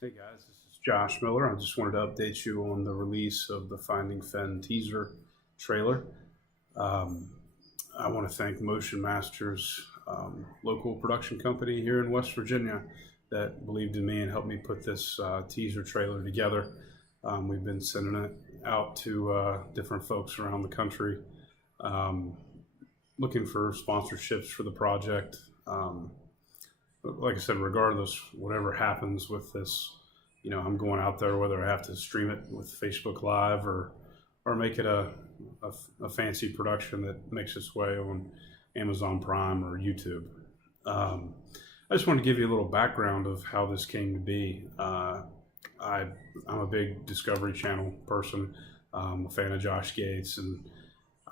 Hey guys, this is Josh Miller. I just wanted to update you on the release of the Finding Fenn teaser trailer. Um, I want to thank Motion Masters, local production company here in West Virginia, that believed in me and helped me put this teaser trailer together. We've been sending it out to different folks around the country, um, looking for sponsorships for the project. Like I said, regardless, whatever happens with this, I'm going out there whether I have to stream it with Facebook Live or make it a fancy production that makes its way on Amazon Prime or YouTube. Um, I just want to give you a little background of how this came to be. I'm a big Discovery Channel person, a fan of Josh Gates, and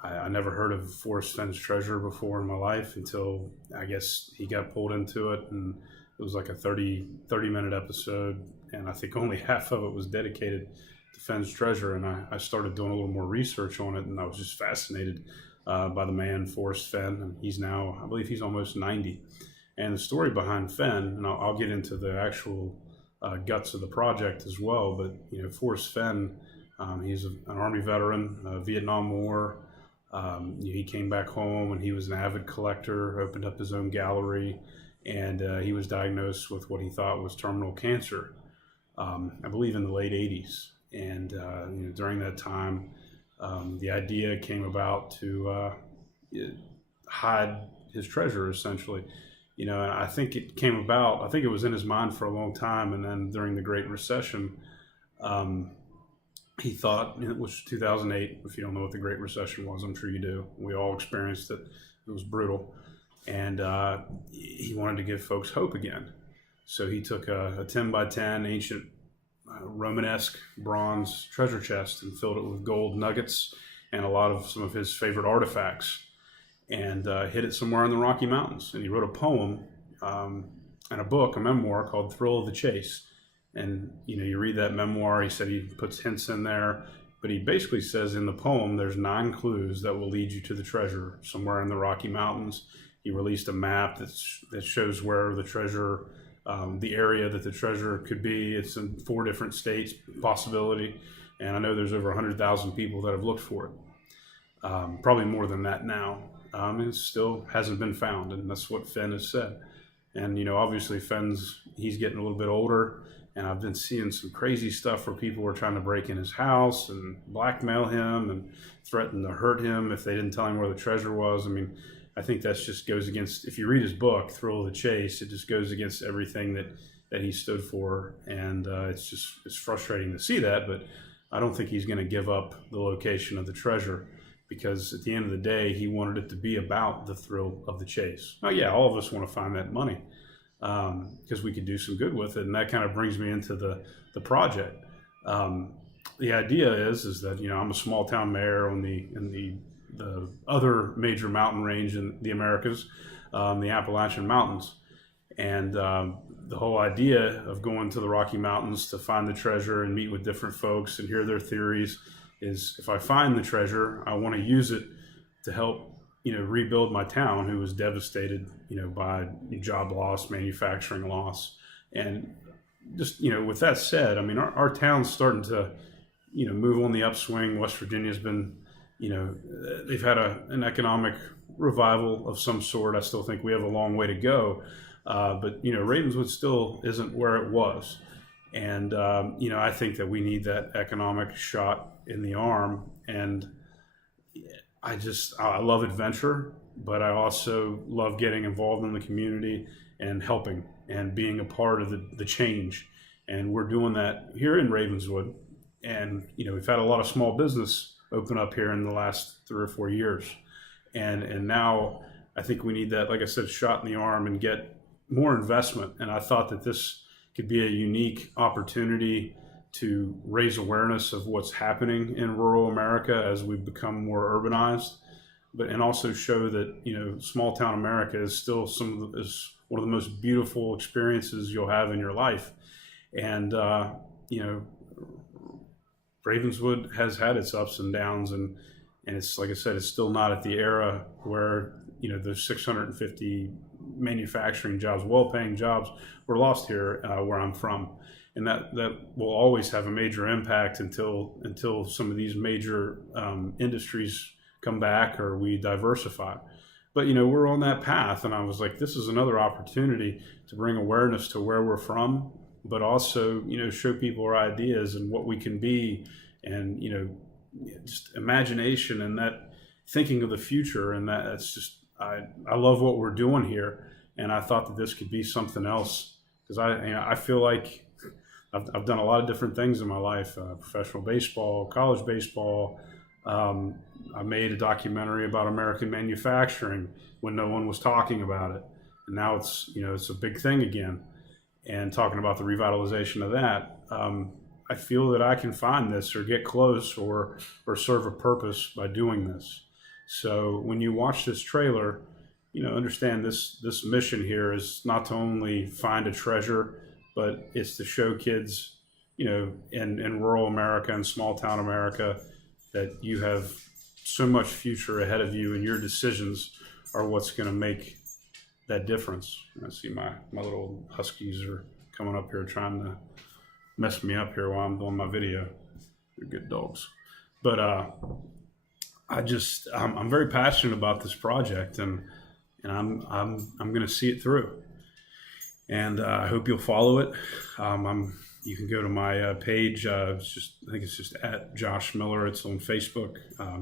I never heard of Forrest Fenn's Treasure before in my life until I guess he got pulled into it, and it was like a 30 minute episode, and I think only half of it was dedicated to Fenn's Treasure. And I started doing a little more research on it, and I was just fascinated by the man Forrest Fenn. And he's now, I believe, he's almost 90. And the story behind Fenn, and I'll get into the actual guts of the project as well. But Forrest Fenn, he's an Army veteran, Vietnam War. He came back home and he was an avid collector, opened up his own gallery, and he was diagnosed with what he thought was terminal cancer, I believe in the late 80s. And during that time, the idea came about to hide his treasure, essentially. And I think it came about, I think it was in his mind for a long time, and then during the Great Recession, um, he thought, it was 2008. If you don't know what the Great Recession was, I'm sure you do. We all experienced it. It was brutal. And he wanted to give folks hope again. So he took a 10 by 10 ancient Romanesque bronze treasure chest and filled it with gold nuggets and a lot of some of his favorite artifacts, and hid it somewhere in the Rocky Mountains. And he wrote a poem and a book, a memoir called Thrill of the Chase. And you read that memoir, he said he puts hints in there, but he basically says in the poem there's 9 clues that will lead you to the treasure somewhere in the Rocky Mountains. He released a map that shows where the treasure, the area that the treasure could be. It's in 4 different states, possibility. And I know there's over 100,000 people that have looked for it. Probably more than that now. It still hasn't been found, and that's what Fenn has said. And obviously he's getting a little bit older, and I've been seeing some crazy stuff where people were trying to break in his house and blackmail him and threaten to hurt him if they didn't tell him where the treasure was. I mean, I think that just goes against, if you read his book, Thrill of the Chase, it just goes against everything that he stood for. And it's frustrating to see that, but I don't think he's going to give up the location of the treasure, because at the end of the day, he wanted it to be about the thrill of the chase. Oh yeah, all of us want to find that money, because we could do some good with it. And that kind of brings me into the project. The idea is that I'm a small town mayor in the other major mountain range in the Americas, the Appalachian Mountains, and the whole idea of going to the Rocky Mountains to find the treasure and meet with different folks and hear their theories is, if I find the treasure, I want to use it to help rebuild my town, who was devastated by job loss, manufacturing loss. And just with that said, I mean, our town's starting to move on the upswing. West Virginia's been, they've had an economic revival of some sort. I still think we have a long way to go, but Ravenswood still isn't where it was. And I think that we need that economic shot in the arm. And I love adventure, but I also love getting involved in the community and helping and being a part of the change. And we're doing that here in Ravenswood. And we've had a lot of small business open up here in the last 3 or 4 years. And now I think we need that, like I said, shot in the arm and get more investment. And I thought that this could be a unique opportunity to raise awareness of what's happening in rural America as we've become more urbanized, and also show that small town America is still is one of the most beautiful experiences you'll have in your life. And Ravenswood has had its ups and downs, and it's, like I said, it's still not at the era where there's 650 manufacturing jobs, well-paying jobs, we're lost here where I'm from, and that will always have a major impact until some of these major industries come back or we diversify. But we're on that path, and I was like, this is another opportunity to bring awareness to where we're from, but also show people our ideas and what we can be, and just imagination and that thinking of the future, and that's just I love what we're doing here, and I thought that this could be something else, because I feel like I've done a lot of different things in my life, professional baseball, college baseball. I made a documentary about American manufacturing when no one was talking about it, and now it's a big thing again, and talking about the revitalization of that. I feel that I can find this or get close or serve a purpose by doing this. So when you watch this trailer, understand this mission here is not to only find a treasure, but it's to show kids, in rural America and small town America, that you have so much future ahead of you, and your decisions are what's going to make that difference. I see my little huskies are coming up here trying to mess me up here while I'm doing my video. They're good dogs. But I'm very passionate about this project, and I'm going to see it through. And I hope you'll follow it. You can go to my page. I think it's just at Josh Miller. It's on Facebook.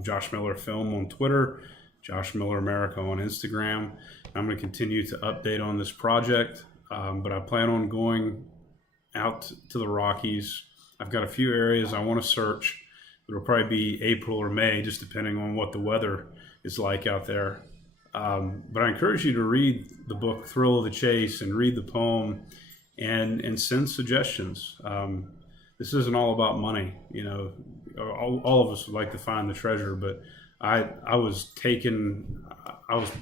Josh Miller Film on Twitter. Josh Miller America on Instagram. I'm going to continue to update on this project, but I plan on going out to the Rockies. I've got a few areas I want to search. It'll probably be April or May, just depending on what the weather is like out there. But I encourage you to read the book Thrill of the Chase and read the poem and send suggestions. This isn't all about money. All of us would like to find the treasure, but I was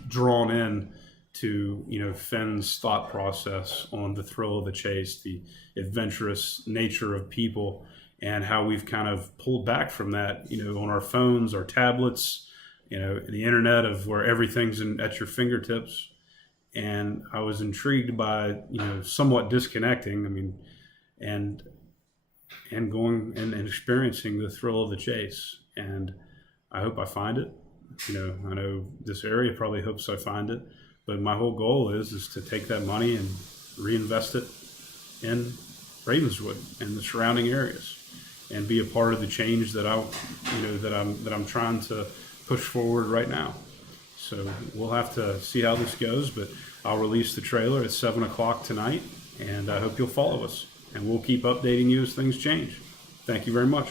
drawn in to Fenn's thought process on the thrill of the chase, the adventurous nature of people, and how we've kind of pulled back from that, on our phones, our tablets, the internet, of where everything's at your fingertips. And I was intrigued by, somewhat disconnecting, and going and experiencing the thrill of the chase. And I hope I find it. I know this area probably hopes I find it, but my whole goal is to take that money and reinvest it in Ravenswood and the surrounding areas, and be a part of the change that I'm trying to push forward right now. So we'll have to see how this goes, but I'll release the trailer at 7:00 tonight, and I hope you'll follow us, and we'll keep updating you as things change. Thank you very much.